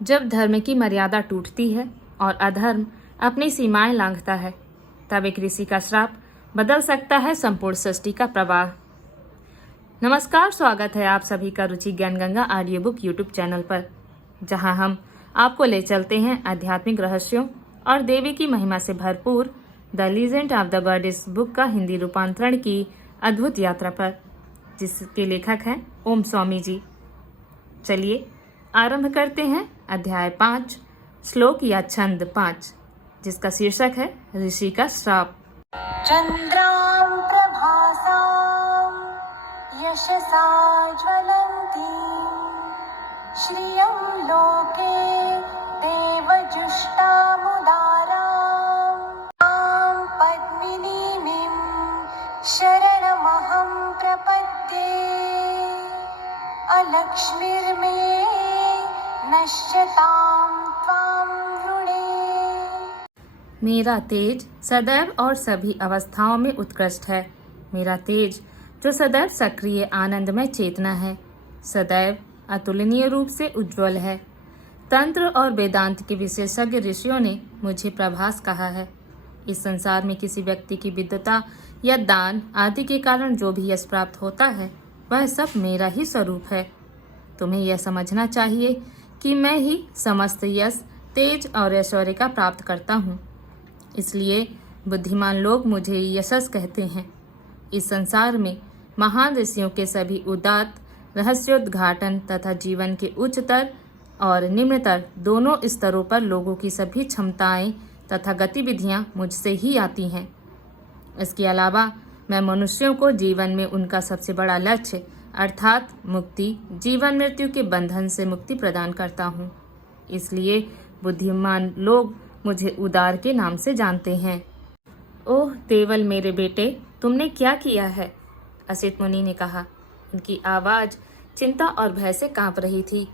जब धर्म की मर्यादा टूटती है और अधर्म अपनी सीमाएं लांघता है, तब एक ऋषि का श्राप बदल सकता है संपूर्ण सृष्टि का प्रवाह। नमस्कार, स्वागत है आप सभी का रुचि ज्ञान Ganga audio book YouTube channel पर, जहां हम आपको ले चलते हैं आध्यात्मिक रहस्यों और देवी की महिमा से भरपूर the legend of the goddess book का हिंदी रूपांतरण की अद्भुत यात्रा पर, जिसके लेखक हैं ओम स्वामी जी। चलिए आरंभ करते हैं अध्याय 5 श्लोक या छंद 5, जिसका शीर्षक है ऋषि का श्राप। चंद्रां प्रभासां यशसा ज्वलन्ती श्रियं लोके देवजुष्टामुदारां तां पद्मिनीमिं शरणमहं प्रपद्ये अलक्ष्मीर्मे नश्यतां त्वां वृणे। मेरा तेज सदैव और सभी अवस्थाओं में उत्कृष्ट है। मेरा तेज जो सदैव सक्रिय आनंदमय चेतना है, सदैव अतुलनीय रूप से उज्जवल है। तंत्र और वेदांत के विशेषज्ञ ऋषियों ने मुझे प्रभास कहा है। इस संसार में किसी व्यक्ति की विद्वता या दान आदि के कारण जो भी यश प्राप्त होता है, वह सब मेरा ही स्वरूप है। तुम्हें यह समझना चाहिए कि मैं ही समस्त यश, तेज और ऐश्वर्य का प्राप्त करता हूँ। इसलिए बुद्धिमान लोग मुझे यशस कहते हैं। इस संसार में महान ऋषियों के सभी उदात्त रहस्योद्घाटन तथा जीवन के उच्चतर और निम्नतर दोनों स्तरों पर लोगों की सभी क्षमताएं तथा गतिविधियां मुझसे ही आती हैं। इसके अलावा मैं मनुष्यों को जीवन में उनका सबसे बड़ा लक्ष्य अर्थात मुक्ति, जीवन मृत्यु के बंधन से मुक्ति प्रदान करता हूँ। इसलिए बुद्धिमान लोग मुझे उदार के नाम से जानते हैं। ओह देवल मेरे बेटे, तुमने क्या किया है? असित मुनि ने कहा। उनकी आवाज चिंता और भय से कांप रही थी।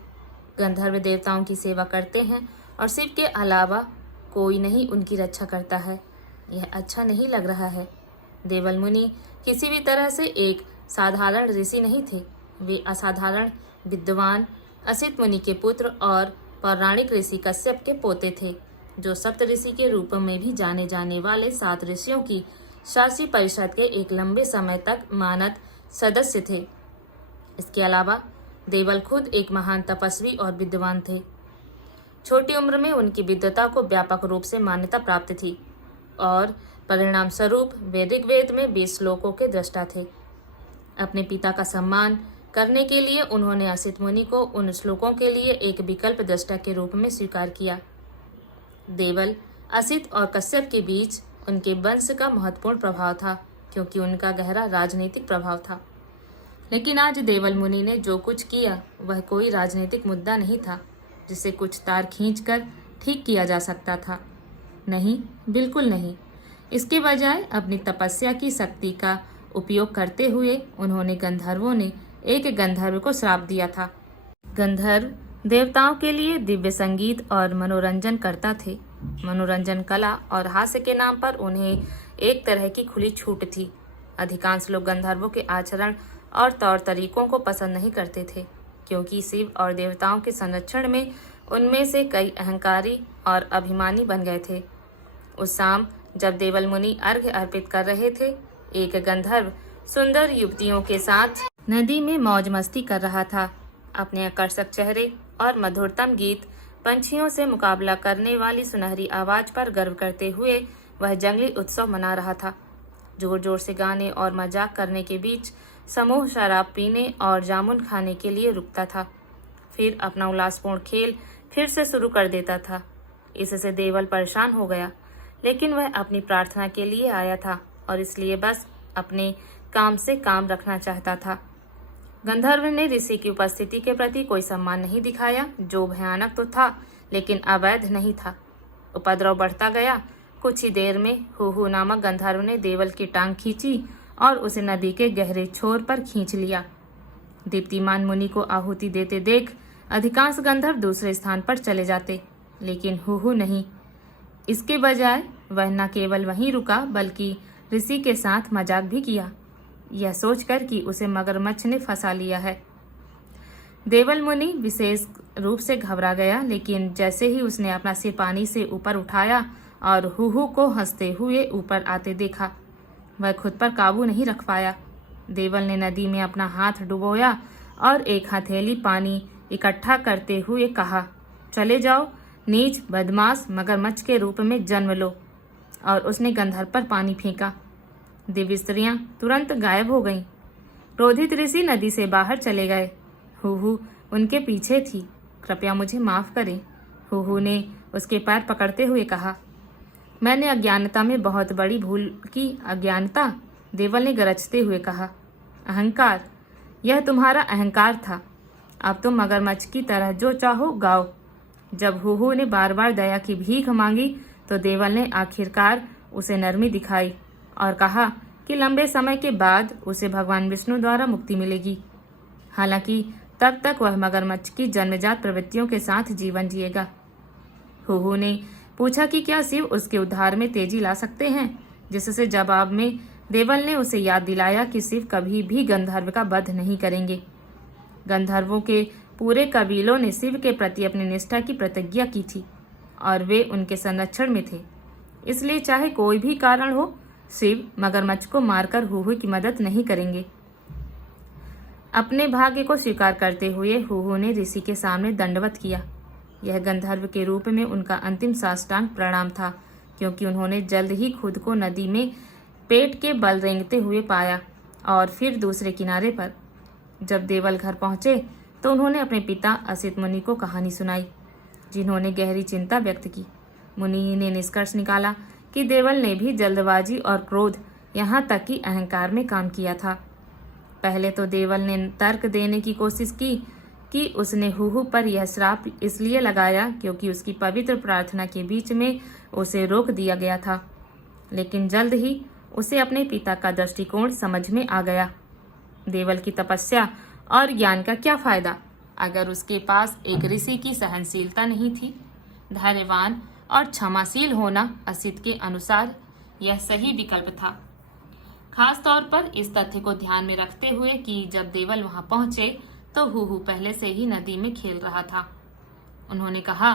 गंधर्व देवताओं की सेवा करते हैं और शिव के अलावा कोई नहीं उनकी रक्षा करता है। यह अच्छा नहीं लग रहा है। देवल मुनि किसी भी तरह से एक साधारण ऋषि नहीं थे। वे असाधारण विद्वान असित मुनि के पुत्र और पौराणिक ऋषि कश्यप के पोते थे, जो सप्त ऋषि के रूप में भी जाने जाने वाले 7 ऋषियों की शासी परिषद के एक लंबे समय तक मानद सदस्य थे। इसके अलावा देवल खुद एक महान तपस्वी और विद्वान थे। छोटी उम्र में उनकी विद्वता को व्यापक रूप से मान्यता प्राप्त थी और परिणाम स्वरूप वे ऋग्वेद में 20 श्लोकों के दृष्टा थे। अपने पिता का सम्मान करने के लिए उन्होंने असित मुनि को उन श्लोकों के लिए एक विकल्प दृष्टा के रूप में स्वीकार किया। देवल, असित और कश्यप के बीच उनके वंश का महत्वपूर्ण प्रभाव था, क्योंकि उनका गहरा राजनीतिक प्रभाव था। लेकिन आज देवल मुनि ने जो कुछ किया वह कोई राजनीतिक मुद्दा नहीं था जिसे कुछ तार खींचकर ठीक किया जा सकता था। नहीं, बिल्कुल नहीं। इसके बजाय अपनी तपस्या की शक्ति का उपयोग करते हुए उन्होंने गंधर्वों ने एक गंधर्व को श्राप दिया था। गंधर्व देवताओं के लिए दिव्य संगीत और मनोरंजन करता थे। मनोरंजन कला और हास्य के नाम पर उन्हें एक तरह की खुली छूट थी। अधिकांश लोग गंधर्वों के आचरण और तौर तरीकों को पसंद नहीं करते थे, क्योंकि शिव और देवताओं के संरक्षण में उनमें से कई अहंकारी और अभिमानी बन गए थे। उस शाम जब देवल मुनि अर्घ्य अर्पित कर रहे थे, एक गंधर्व सुंदर युवतियों के साथ नदी में मौज मस्ती कर रहा था। अपने आकर्षक चेहरे और मधुरतम गीत, पंछियों से मुकाबला करने वाली सुनहरी आवाज पर गर्व करते हुए वह जंगली उत्सव मना रहा था। जोर जोर से गाने और मजाक करने के बीच समूह शराब पीने और जामुन खाने के लिए रुकता था, फिर अपना उल्लासपूर्ण खेल फिर से शुरू कर देता था। इससे देवल परेशान हो गया, लेकिन वह अपनी प्रार्थना के लिए आया था और इसलिए बस अपने काम से काम रखना चाहता था। गंधर्व ने ऋषि की उपस्थिति के प्रति कोई सम्मान नहीं दिखाया, जो भयानक तो था लेकिन अवैध नहीं था। उपद्रव बढ़ता गया। कुछ ही देर में हुहु नामक गंधर्व ने देवल की टांग खींची और उसे नदी के गहरे छोर पर खींच लिया। दीप्तिमान मुनि को आहुति देते देख अधिकांश गंधर्व दूसरे स्थान पर चले जाते, लेकिन हुहु नहीं। इसके बजाय वह न केवल वहीं रुका बल्कि ऋषि के साथ मजाक भी किया, यह सोचकर कि उसे मगरमच्छ ने फंसा लिया है। देवल मुनि विशेष रूप से घबरा गया, लेकिन जैसे ही उसने अपना सिर पानी से ऊपर उठाया और हुहू को हंसते हुए ऊपर आते देखा, वह खुद पर काबू नहीं रख पाया। देवल ने नदी में अपना हाथ डुबोया और एक हथेली पानी इकट्ठा करते हुए कहा, चले जाओ, नीच बदमाश मगरमच्छ के रूप में जन्म लो। और उसने गंधर्व पर पानी फेंका। दिव्य स्त्रियां तुरंत गायब हो गईं। क्रोधित ऋषि नदी से बाहर चले गए। हुहू उनके पीछे थी। कृपया मुझे माफ करें, हुहू ने उसके पैर पकड़ते हुए कहा। मैंने अज्ञानता में बहुत बड़ी भूल की। अज्ञानता? देवल ने गरजते हुए कहा। अहंकार, यह तुम्हारा अहंकार था। अब तुम मगरमच्छ की तरह जो चाहो गाओ। जब हुहू ने बार बार दया की भीख मांगी तो देवल ने आखिरकार उसे नरमी दिखाई और कहा कि लंबे समय के बाद उसे भगवान विष्णु द्वारा मुक्ति मिलेगी। हालांकि तब तक वह मगरमच्छ की जन्मजात प्रवृत्तियों के साथ जीवन जिएगा। हुहू ने पूछा कि क्या शिव उसके उद्धार में तेजी ला सकते हैं, जिससे जवाब में देवल ने उसे याद दिलाया कि शिव कभी भी गंधर्व का वध नहीं करेंगे। गंधर्वों के पूरे कबीलों ने शिव के प्रति अपनी निष्ठा की प्रतिज्ञा की थी और वे उनके संरक्षण में थे। इसलिए चाहे कोई भी कारण हो, शिव मगरमच्छ को मारकर हुहू की मदद नहीं करेंगे। अपने भाग्य को स्वीकार करते हुए हुहू ने ऋषि के सामने दंडवत किया। यह गंधर्व के रूप में उनका अंतिम साष्टांग प्रणाम था, क्योंकि उन्होंने जल्द ही खुद को नदी में पेट के बल रेंगते हुए पाया। और फिर दूसरे किनारे पर जब देवल घर पहुंचे तो उन्होंने अपने पिता असित मुनि को कहानी सुनाई, जिन्होंने गहरी चिंता व्यक्त की। मुनि ने निष्कर्ष निकाला कि देवल ने भी जल्दबाजी और क्रोध, यहाँ तक कि अहंकार में काम किया था। पहले तो देवल ने तर्क देने की कोशिश की कि उसने हुहू पर यह श्राप इसलिए लगाया क्योंकि उसकी पवित्र प्रार्थना के बीच में उसे रोक दिया गया था। लेकिन जल्द ही उसे अपने पिता का दृष्टिकोण समझ में आ गया। देवल की तपस्या और ज्ञान का क्या फायदा अगर उसके पास एक ऋषि की सहनशीलता नहीं थी। धैर्यवान और क्षमाशील होना असित के अनुसार यह सही विकल्प था, खास तौर पर इस तथ्य को ध्यान में रखते हुए कि जब देवल वहां पहुंचे तो हुहू पहले से ही नदी में खेल रहा था। उन्होंने कहा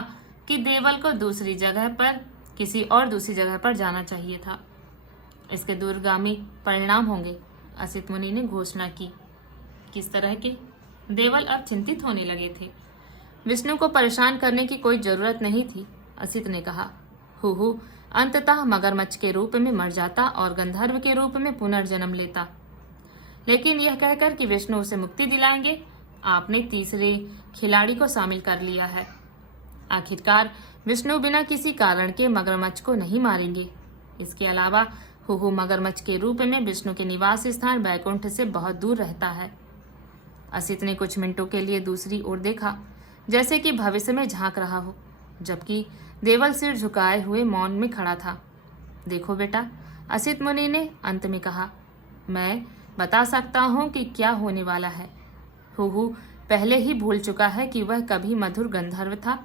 कि देवल को दूसरी जगह पर जाना चाहिए था। इसके दूरगामी परिणाम होंगे, असित मुनि ने घोषणा की। किस तरह के? देवल अब चिंतित होने लगे थे। विष्णु को परेशान करने की कोई जरूरत नहीं थी, असित ने कहा। हुहू अंततः मगरमच्छ के रूप में मर जाता और गंधर्व के रूप में पुनर्जन्म लेता। लेकिन यह कहकर कि विष्णु उसे मुक्ति दिलाएंगे, आपने तीसरे खिलाड़ी को शामिल कर लिया है। आखिरकार विष्णु बिना किसी कारण के मगरमच्छ को नहीं मारेंगे। इसके अलावा हुहू मगरमच्छ के रूप में विष्णु के निवास स्थान बैकुंठ से बहुत दूर रहता है। असित ने कुछ मिनटों के लिए दूसरी ओर देखा, जैसे कि भविष्य में झांक रहा हो, जबकि देवल सिर झुकाए हुए मौन में खड़ा था। देखो बेटा, असित मुनि ने अंत में कहा, मैं बता सकता हूँ कि क्या होने वाला है। हुहू पहले ही भूल चुका है कि वह कभी मधुर गंधर्व था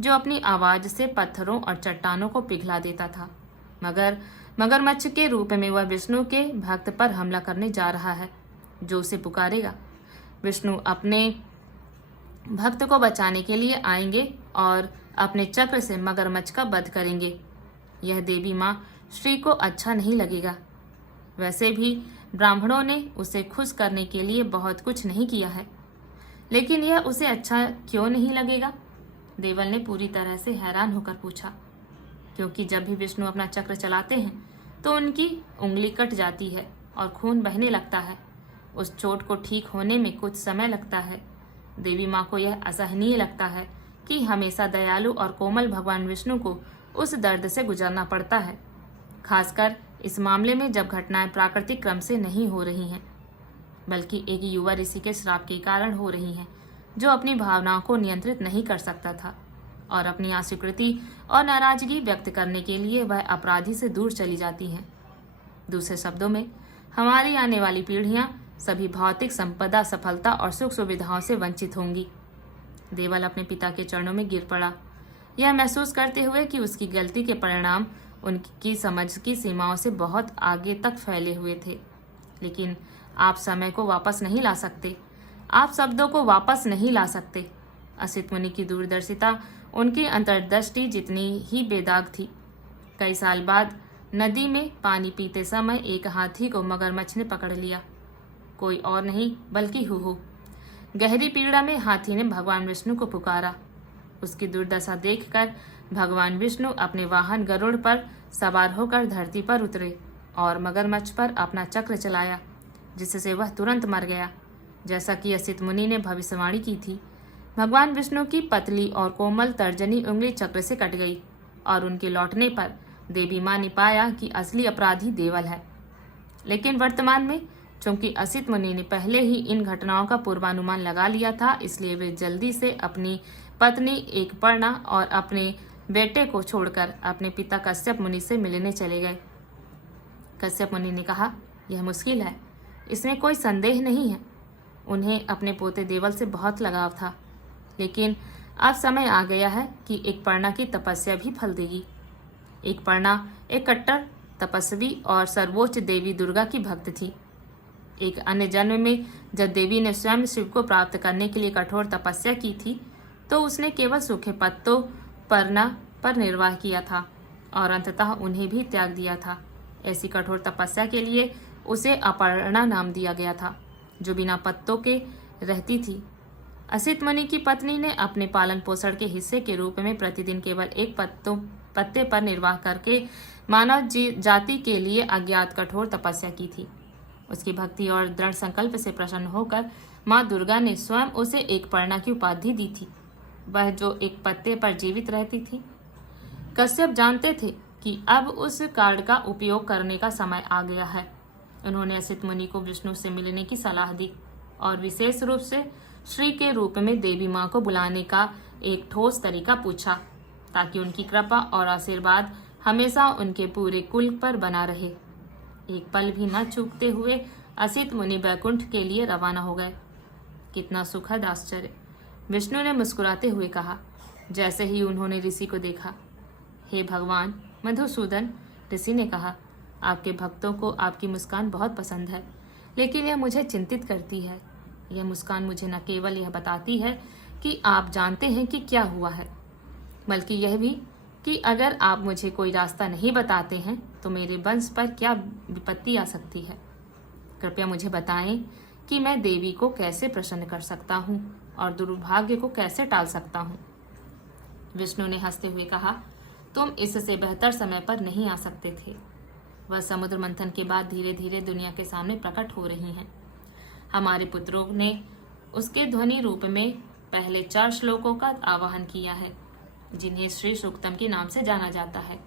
जो अपनी आवाज से पत्थरों और चट्टानों को पिघला देता था। मगर मगरमच्छ के रूप में वह विष्णु के भक्त पर हमला करने जा रहा है जो उसे पुकारेगा। विष्णु अपने भक्त को बचाने के लिए आएंगे और अपने चक्र से मगरमच्छ का वध करेंगे। यह देवी माँ श्री को अच्छा नहीं लगेगा। वैसे भी ब्राह्मणों ने उसे खुश करने के लिए बहुत कुछ नहीं किया है, लेकिन यह उसे अच्छा क्यों नहीं लगेगा? देवल ने पूरी तरह से हैरान होकर पूछा। क्योंकि जब भी विष्णु अपना चक्र चलाते हैं तो उनकी उंगली कट जाती है और खून बहने लगता है। उस चोट को ठीक होने में कुछ समय लगता है। देवी माँ को यह असहनीय लगता है कि हमेशा दयालु और कोमल भगवान विष्णु को उस दर्द से गुजरना पड़ता है, खासकर इस मामले में जब घटनाएं प्राकृतिक क्रम से नहीं हो रही हैं, बल्कि एक युवा ऋषि के श्राप के कारण हो रही हैं, जो अपनी भावनाओं को नियंत्रित नहीं कर सकता था और अपनी अस्वीकृति और नाराजगी व्यक्त करने के लिए वह अपराधी से दूर चली जाती हैं। दूसरे शब्दों में, हमारी आने वाली पीढ़ियां सभी भौतिक संपदा, सफलता और सुख सुविधाओं से वंचित होंगी। देवल अपने पिता के चरणों में गिर पड़ा, यह महसूस करते हुए कि उसकी गलती के परिणाम उनकी समझ की सीमाओं से बहुत आगे तक फैले हुए थे। लेकिन आप समय को वापस नहीं ला सकते। आप शब्दों को वापस नहीं ला सकते। असित मुनि की दूरदर्शिता उनकी अंतर्दृष्टि जितनी ही बेदाग थी। कई साल बाद नदी में पानी पीते समय एक हाथी को मगरमच्छ ने पकड़ लिया। कोई और नहीं बल्कि हुहु। गहरी पीड़ा में हाथी ने भगवान विष्णु को पुकारा। उसकी दुर्दशा देखकर भगवान विष्णु अपने वाहन गरुड़ पर सवार होकर धरती पर उतरे और मगरमच्छ पर अपना चक्र चलाया, जिससे वह तुरंत मर गया, जैसा कि असित मुनि ने भविष्यवाणी की थी। भगवान विष्णु की पतली और कोमल तर्जनी उंगली चक्र से कट गई और उनके लौटने पर देवी माँ ने पाया कि असली अपराधी देवल है। लेकिन वर्तमान में चूंकि असित मुनि ने पहले ही इन घटनाओं का पूर्वानुमान लगा लिया था, इसलिए वे जल्दी से अपनी पत्नी एकपर्णा और अपने बेटे को छोड़कर अपने पिता कश्यप मुनि से मिलने चले गए। कश्यप मुनि ने कहा, यह मुश्किल है, इसमें कोई संदेह नहीं है। उन्हें अपने पोते देवल से बहुत लगाव था, लेकिन अब समय आ गया है कि एकपर्णा की तपस्या भी फल देगी। एकपर्णा एक कट्टर तपस्वी और सर्वोच्च देवी दुर्गा की भक्त थी। एक अन्य जन्म में जब देवी ने स्वयं शिव को प्राप्त करने के लिए कठोर तपस्या की थी, तो उसने केवल सूखे पत्तों पर्णा पर निर्वाह किया था और अंततः उन्हें भी त्याग दिया था। ऐसी कठोर तपस्या के लिए उसे अपर्णा नाम दिया गया था, जो बिना पत्तों के रहती थी। असित मुनि की पत्नी ने अपने पालन पोषण के हिस्से के रूप में प्रतिदिन केवल एक पत्ते पर निर्वाह करके मानव जाति के लिए अज्ञात कठोर तपस्या की थी। उसकी भक्ति और दृढ़ संकल्प से प्रसन्न होकर माँ दुर्गा ने स्वयं उसे एकपर्णा की उपाधि दी थी, वह जो एक पत्ते पर जीवित रहती थी। कश्यप जानते थे कि अब उस कार्ड का उपयोग करने का समय आ गया है। उन्होंने असित मुनि को विष्णु से मिलने की सलाह दी और विशेष रूप से श्री के रूप में देवी माँ को बुलाने का एक ठोस तरीका पूछा, ताकि उनकी कृपा और आशीर्वाद हमेशा उनके पूरे कुल पर बना रहे। एक पल भी न चूकते हुए असित मुनि बैकुंठ के लिए रवाना हो गए। कितना सुखद आश्चर्य, विष्णु ने मुस्कुराते हुए कहा, जैसे ही उन्होंने ऋषि को देखा। हे भगवान मधुसूदन, ऋषि ने कहा, आपके भक्तों को आपकी मुस्कान बहुत पसंद है, लेकिन यह मुझे चिंतित करती है। यह मुस्कान मुझे न केवल यह बताती है कि आप जानते हैं कि क्या हुआ है, बल्कि यह भी कि अगर आप मुझे कोई रास्ता नहीं बताते हैं तो मेरे वंश पर क्या विपत्ति आ सकती है। कृपया मुझे बताएं कि मैं देवी को कैसे प्रसन्न कर सकता हूँ और दुर्भाग्य को कैसे टाल सकता हूँ। विष्णु ने हंसते हुए कहा, तुम इससे बेहतर समय पर नहीं आ सकते थे। वह समुद्र मंथन के बाद धीरे धीरे दुनिया के सामने प्रकट हो रही हैं। हमारे पुत्रों ने उसके ध्वनि रूप में पहले 4 श्लोकों का आवाहन किया है, जिन्हें श्री सूक्तम के नाम से जाना जाता है।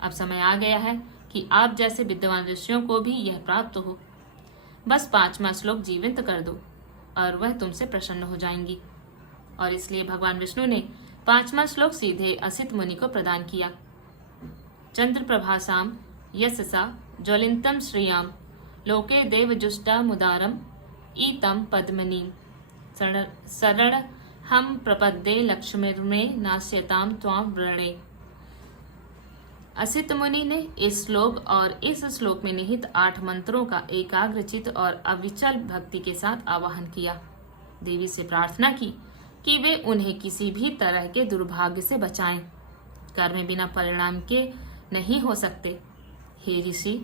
अब समय आ गया है कि आप जैसे विद्वान ऋषियों को भी यह प्राप्त हो। बस 5वां श्लोक जीवित कर दो और वह तुमसे प्रसन्न हो जाएंगी। और इसलिए भगवान विष्णु ने 5वां श्लोक सीधे असित मुनि को प्रदान किया। चंद्र प्रभासाम यशसा ज्वलिंतम श्रियाम लोके देवजुष्टा मुदारम ईतम पद्मनी शरण हम प्रपद्ये लक्ष्मीर्मे नाश्यताम त्वाम व्रणे। असित मुनि ने इस श्लोक और इस श्लोक में निहित 8 मंत्रों का एकाग्रचित और अविचल भक्ति के साथ आवाहन किया। देवी से प्रार्थना की कि वे उन्हें किसी भी तरह के दुर्भाग्य से बचाएं। कर्म बिना परिणाम के नहीं हो सकते। हे ऋषि,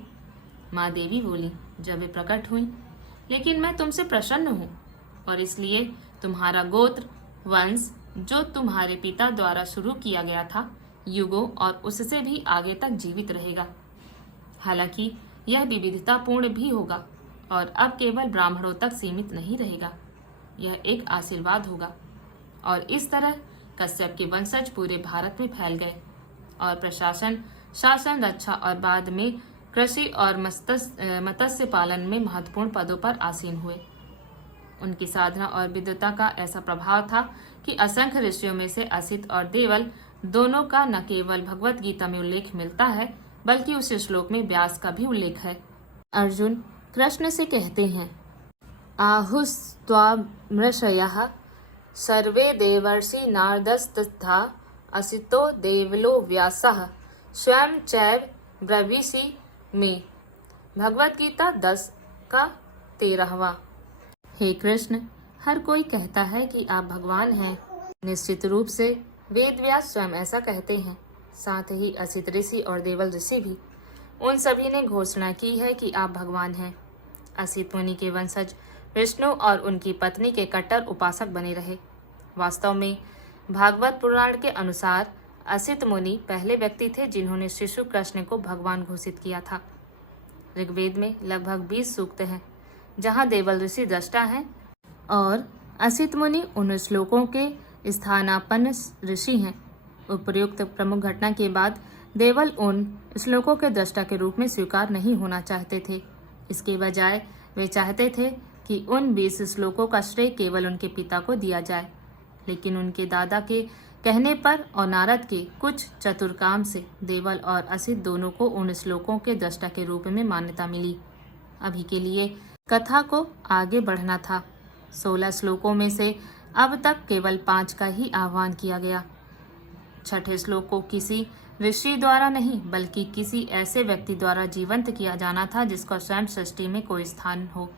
माँ देवी बोली जब वे प्रकट हुई, लेकिन मैं तुमसे प्रसन्न हूँ और इसलिए तुम्हारा गोत्र वंश जो तुम्हारे पिता द्वारा शुरू किया गया था, युगों और उससे भी आगे तक जीवित रहेगा। हालांकि यह विविधतापूर्ण भी होगा और अब केवल ब्राह्मणों तक सीमित नहीं रहेगा। यह एक आशीर्वाद होगा। और इस तरह कश्यप के वंशज पूरे भारत में फैल गए और प्रशासन, शासन, रक्षा और बाद में कृषि और मत्स्य पालन में महत्वपूर्ण पदों पर आसीन हुए। उनकी साधना और विद्वता का ऐसा प्रभाव था कि असंख्य ऋषियों में से असित और देवल दोनों का न केवल भगवत गीता में उल्लेख मिलता है, बल्कि उस श्लोक में व्यास का भी उल्लेख है। अर्जुन कृष्ण से कहते हैं, आहुस्त्वामृषयः सर्वे देवर्षि नारदस्तथा असितो देवलो व्यासः स्वयं चैव ब्रवीषि में। भगवत गीता 10 का 13वां। हे कृष्ण, हर कोई कहता है कि आप भगवान हैं। निश्चित रूप से वेद व्यास स्वयं ऐसा कहते हैं, साथ ही असित ऋषि और देवल ऋषि भी। उन सभी ने घोषणा की है कि आप भगवान हैं। असित मुनि के वंशज विष्णु और उनकी पत्नी के कट्टर उपासक बने रहे। वास्तव में भागवत पुराण के अनुसार असित मुनि पहले व्यक्ति थे जिन्होंने शिशु कृष्ण को भगवान घोषित किया था। ऋग्वेद में लगभग 20 सूक्त हैं, जहाँ देवल ऋषि दृष्टा हैं और असित मुनि उन श्लोकों के स्थानापन्न ऋषि हैं। उपर्युक्त प्रमुख घटना के बाद देवल उन श्लोकों के दृष्टा के रूप में स्वीकार नहीं होना चाहते थे। इसके बजाय वे चाहते थे कि उन 20 श्लोकों का श्रेय केवल उनके पिता को दिया जाए, लेकिन उनके दादा के कहने पर और नारद के कुछ चतुर काम से देवल और असित दोनों को उन श्लोकों के दृष्टा के रूप में मान्यता मिली। अभी के लिए कथा को आगे बढ़ना था। 16 श्लोकों में से अब तक केवल 5 का ही आह्वान किया गया। छठे श्लोक को किसी ऋषि द्वारा नहीं बल्कि किसी ऐसे व्यक्ति द्वारा जीवंत किया जाना था जिसका स्वयं सृष्टि में कोई स्थान हो।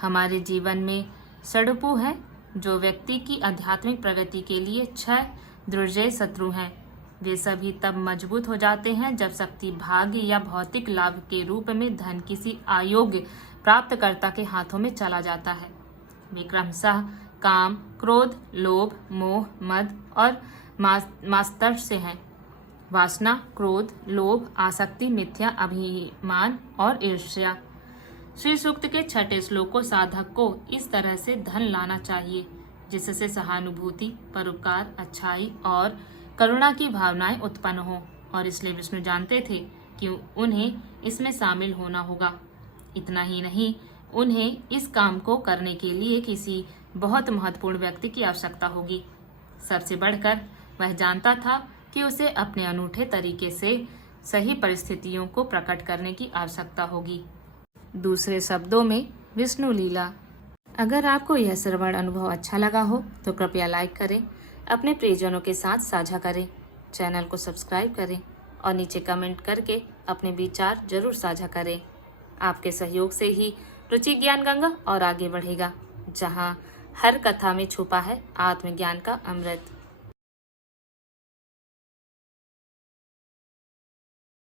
हमारे जीवन में सड़पू है जो व्यक्ति की आध्यात्मिक प्रगति के लिए 6 दुर्जय शत्रु हैं। वे सभी तब मजबूत हो जाते हैं जब शक्ति भाग्य या भौतिक लाभ के रूप में धन किसी अयोग्य प्राप्तकर्ता के हाथों में चला जाता है। वे क्रमशः काम, क्रोध, लोभ, मोह, मद और मास्तर से हैं। वासना, क्रोध, लोभ, आसक्ति, मिथ्या अभिमान और ईर्ष्या। श्री सूक्त के 6ठे श्लोक को साधक को इस तरह से धन लाना चाहिए जिससे सहानुभूति, परोपकार, अच्छाई और करुणा की भावनाएं उत्पन्न हो, और इसलिए विष्णु जानते थे कि उन्हें इसमें शामिल होना होगा। इतना ही नहीं, उन्हें इस काम को करने के लिए किसी बहुत महत्वपूर्ण व्यक्ति की आवश्यकता होगी। सबसे बढ़कर वह जानता था कि उसे अपने अनूठे तरीके से सही परिस्थितियों को प्रकट करने की आवश्यकता होगी। दूसरे शब्दों में विष्णु लीला। अगर आपको यह श्रवण अनुभव अच्छा लगा हो तो कृपया लाइक करें, अपने प्रियजनों के साथ साझा करें, चैनल को सब्सक्राइब करें और नीचे कमेंट करके अपने विचार जरूर साझा करें। आपके सहयोग से ही रुचि ज्ञान गंगा और आगे बढ़ेगा, जहाँ हर कथा में छुपा है आत्मज्ञान का अमृत।